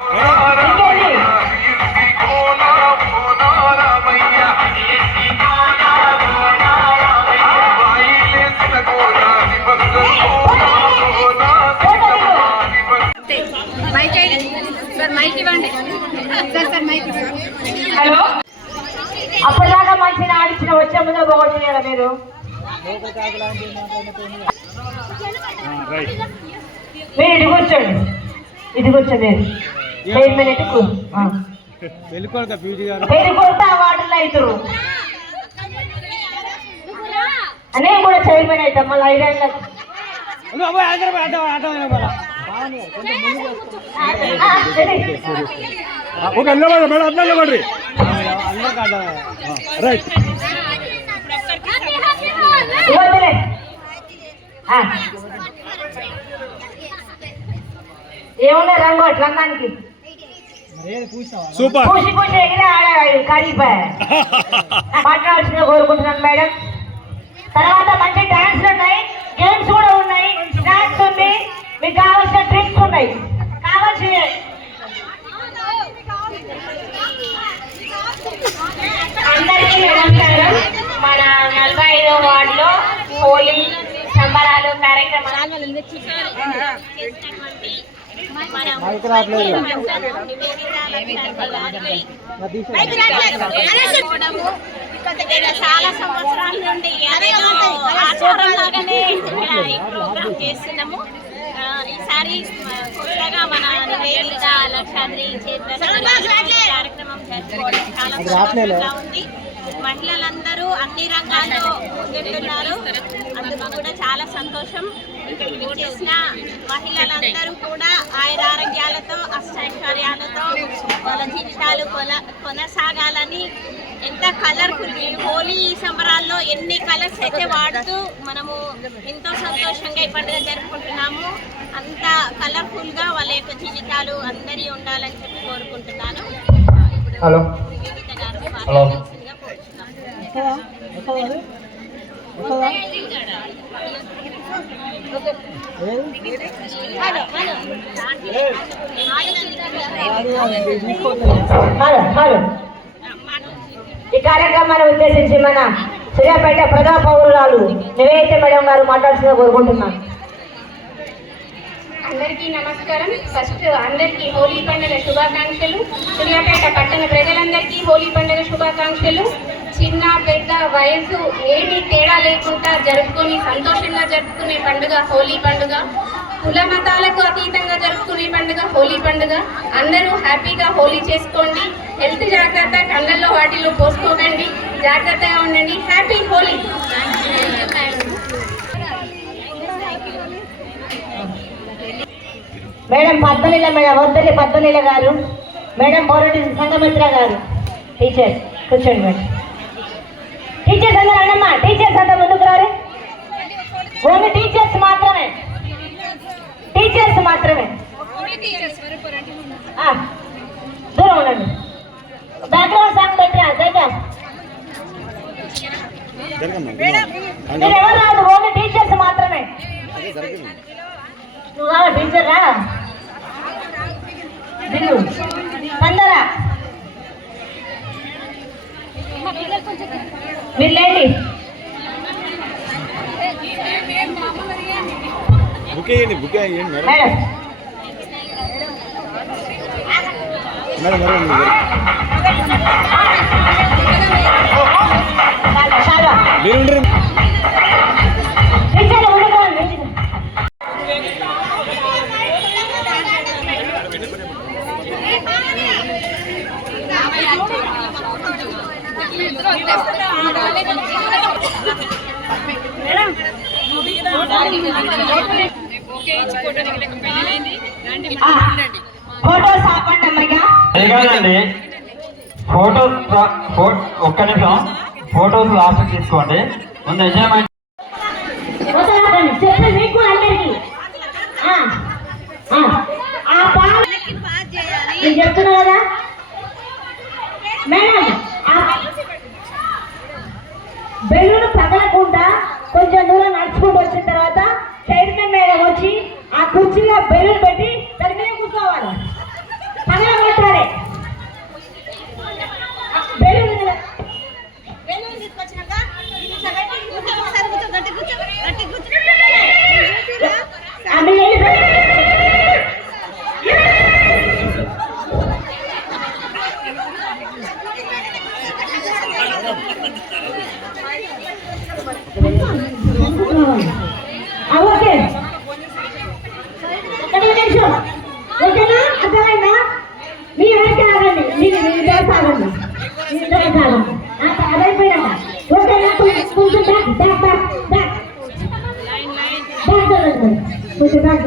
Hello, అప్పటిదాకా మంచిగా ఆడిచిన వచ్చే ముందు బాగుంటుంది కదా మీరు. మీరు ఇటు కూర్చోండి, ఇటు కూర్చోండి. పెళ్ళికొడతా వాటర్లో అవుతారు అనే కూడా చైర్మన్ అవుతాం మళ్ళీ 5 ఏళ్ళకి. ఏమన్నా రంగు రంగానికి పూసి పూసి ఎగిరి కరిగిపోయా మాట్లాడాల్సిందిగా కోరుకుంటున్నాను మేడం. తర్వాత మంచి డాన్స్లు ఉన్నాయి, గేమ్స్ కూడా ఉన్నాయి, స్నాక్స్ ఉంది, మీకు కావాల్సిన డ్రింక్స్ ఉన్నాయి. కావాల్సిన అందరికీ నమస్కారం. మన 45వ వార్డులో హోలీ సంబరాలు కార్యక్రమాలు చాలా సంవత్సరాల నుండి ఆచారంలాగానే ప్రోగ్రామ్ చేస్తున్నాము. ఈసారి కొత్తగా మన నివేదిత లక్షాద్రి కార్యక్రమం చేసుకోవడం చాలా సంతోషంగా ఉంది. మహిళలందరూ అన్ని రంగాల్లో ముందుంటున్నారు, అందుకు కూడా చాలా సంతోషం. ఇక్కడికి చేసిన మహిళలందరూ కూడా ఆయురారోగ్యాలతో అష్టైశ్వర్యాలతో వాళ్ళ జీవితాలు కొనసాగాలని ఎంత కలర్ఫుల్ హోలీ సంబరాల్లో ఎన్ని కలర్స్ అయితే వాడుతూ మనము ఎంతో సంతోషంగా ఈ పండుగ జరుపుకుంటున్నాము. అంత కలర్ఫుల్గా వాళ్ళ యొక్క జీవితాలు అందరి ఉండాలని చెప్పి కోరుకుంటున్నాను. నివేదిత గారు ఈ కార్యక్రమాన్ని ఉద్దేశించి మన సూర్యాపేట ప్రజా పౌరురాలు నివేదిత మేడం గారు మాట్లాడుతున్నా కోరుకుంటున్నాను. అందరికీ నమస్కారం. ఫస్ట్ అందరికీ హోలీ పండుగ శుభాకాంక్షలు. సూర్యాపేట పట్టణ ప్రజలందరికీ హోలీ పండుగ శుభాకాంక్షలు. చిన్న పెద్ద వయసు ఏమీ తేడా లేకుండా జరుపుకొని సంతోషంగా జరుపుకునే పండుగ హోలీ పండుగ. కుల మతాలకు అతీతంగా జరుపుకునే పండుగ హోలీ పండుగ. అందరూ హ్యాపీగా హోలీ చేసుకోండి. హెల్త్ జాగ్రత్త, కళ్ళల్లో వాటిలో పోసుకోకండి, జాగ్రత్తగా ఉండండి. Happy Holi. Madam Padmaleela madam వద్దలి పద్మలీల గారు, మేడం పోరాటి సంగమిత్ర గారు, టీచర్స్ కూర్చోండి మేడం. టీచర్స్ అందరూ అన్నమ్మా, టీచర్స్ అంతా ముందుకు రారు. ఓన్లీ టీచర్స్ మాత్రమే, టీచర్స్ మాత్రమే. దూరం ఉండండి. బ్యాక్గ్రౌండ్ సాంగ్ పెట్టినా దగ్గర మీరు ఎవరు రాదు, ఓన్లీ టీచర్స్ మాత్రమే. నువ్వు కావాలి టీచర్ రా దిగు అందరా మీరు లేండి. మేడం ఫోటోస్ ఆపండి అమ్మయ్యా. ఫోటోస్ ఒక్క నిమిషం, ఫోటోస్ లాస్ట్ తీసుకోండి. ముందు ఎంజాయ్మెంట్ చెప్పండి మీకు అందరికి చెప్తున్నా కదా మేడం. బెలూన్ పగలకుండా కొంచెం దూరం నడుచుకుంటూ వచ్చిన తర్వాత చైర్మన్ మేడం వచ్చి ఆ కుర్చీలో బెలూన్ పెట్టి దాని మీద కూర్చోవాలి. కొంచెం బ్యాక్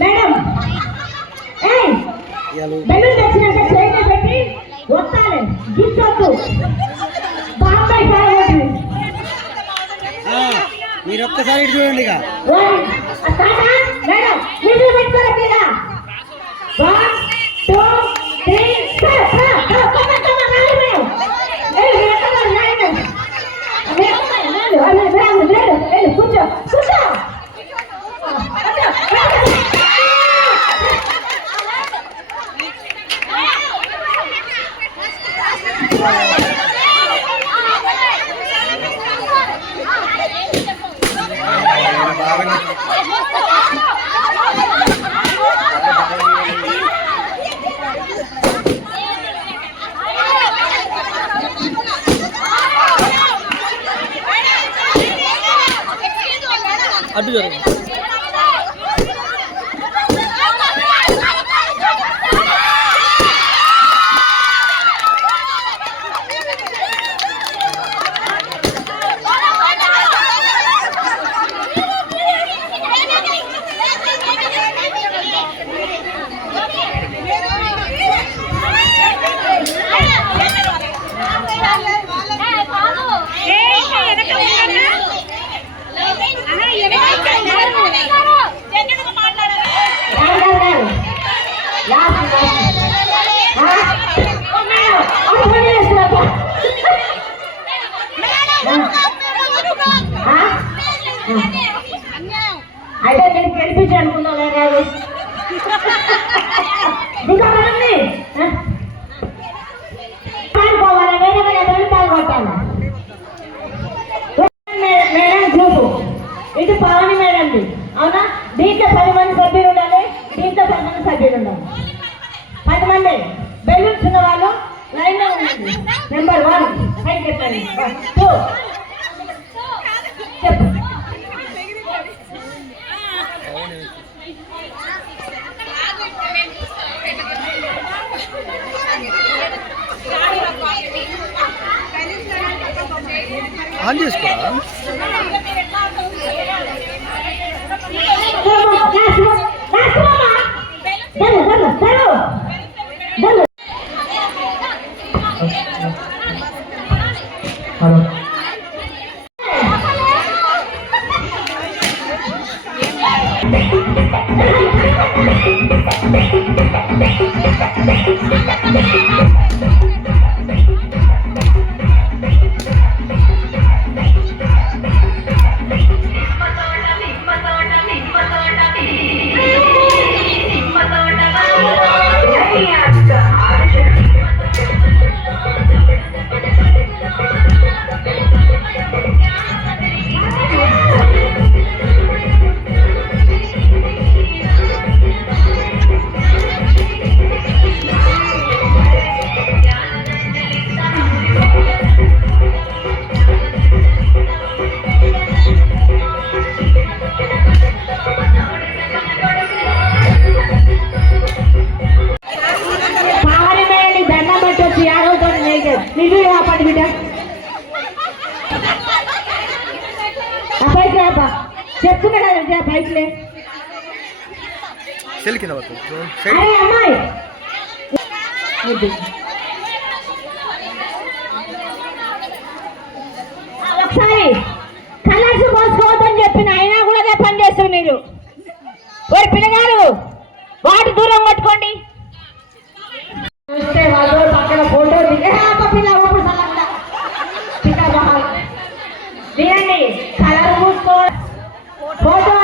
మేడం బెలూన్ తెచ్చినాక చేతిలో పెట్టి వస్తాను గిఫ్ట్ వద్దు బాబాయ్ సార్ మీరు ఒక్కసారి ఇటు చూడండి ఇక మేడం వీడియో పెట్టుకోరా పిల్ల 1 2 3 కూర్చో కూర్చో అడ్డు జరగదు. అయితే నేను గెలిపించి అనుకున్నాను కాదు ఇంకా మనల్ని పాల్గొవాలి వేరే పాల్గొట్టాను మేడం గ్రూపు ఇటు పవని మేడంది అవునా దీంట్లో 10 మంది సభ్యులు ఉండాలి దీంట్లో 10 మంది సభ్యులు ఉండాలి 10 మంది బెలూన్స్ ఉన్న వాళ్ళు లైన్ లో ఉండండి నెంబర్ 1 పైకి చెప్పండి 2 చెప్పు ఆన్ చేసుకోరా చెప్తున్నా కదా బైక్లే సెల్ కింద పడుతుంది. అమ్మాయి ఒకసారి కలర్స్ పోసుకోవద్దని చెప్పిన అయినా కూడా అదే పని చేస్తారు మీరు. ఓరి పిల్లగారు వాటి దూరం కొట్టుకోండి. చూస్తే వాళ్ళు పక్కన ఫోటో దిగండి కలర్ పూసుకో ఫోటో